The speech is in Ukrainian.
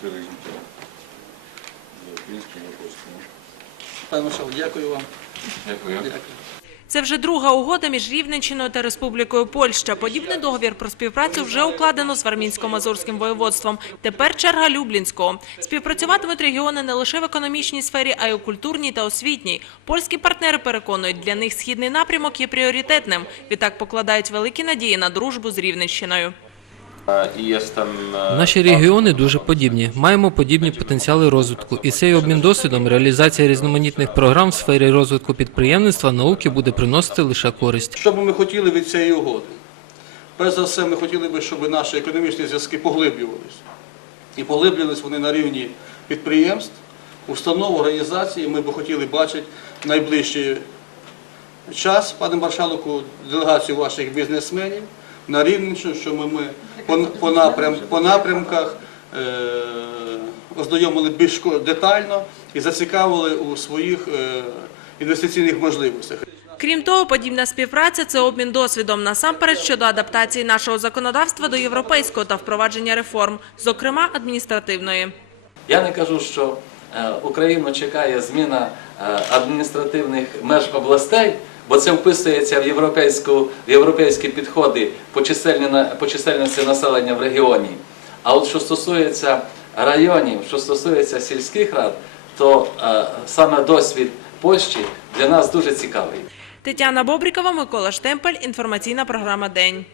перейдете за українським. Пане Маршал, дякую вам. Дякую. Дякую. Це вже друга угода між Рівненщиною та Республікою Польща. Подібний договір про співпрацю вже укладено з Вармінсько-Мазурським воєводством. Тепер черга Люблінського. Співпрацюватимуть регіони не лише в економічній сфері, а й у культурній та освітній. Польські партнери переконують, для них східний напрямок є пріоритетним. Відтак покладають великі надії на дружбу з Рівненщиною. E, Наші регіони дуже подібні. Маємо подібні потенціали розвитку, і цей обмін досвідом, реалізація різноманітних програм в сфері розвитку підприємництва, науки буде приносити лише користь. Що би ми хотіли від цієї угоди? Перш за все, ми хотіли би, щоб наші економічні зв'язки поглиблювалися. І поглиблювалися вони на рівні підприємств, установ, організацій. Ми б хотіли бачити найближчий час, пане маршалку, делегацію ваших бізнесменів на Рівненщину, що ми, ми по, по, напрям, по напрямках е, ознайомили більш детально і зацікавили у своїх е, інвестиційних можливостях. Крім того, подібна співпраця це обмін досвідом насамперед щодо адаптації нашого законодавства до європейського та впровадження реформ, зокрема адміністративної. Я не кажу, що е, Україну чекає зміна е, адміністративних меж областей, бо це вписується в європейську в європейські підходи по чисельні по чисельності населення в регіоні. А от що стосується районів, що стосується сільських рад, то е, саме досвід Польщі для нас дуже цікавий. Тетяна Бобрікова, Микола Штемпель. Інформаційна програма День.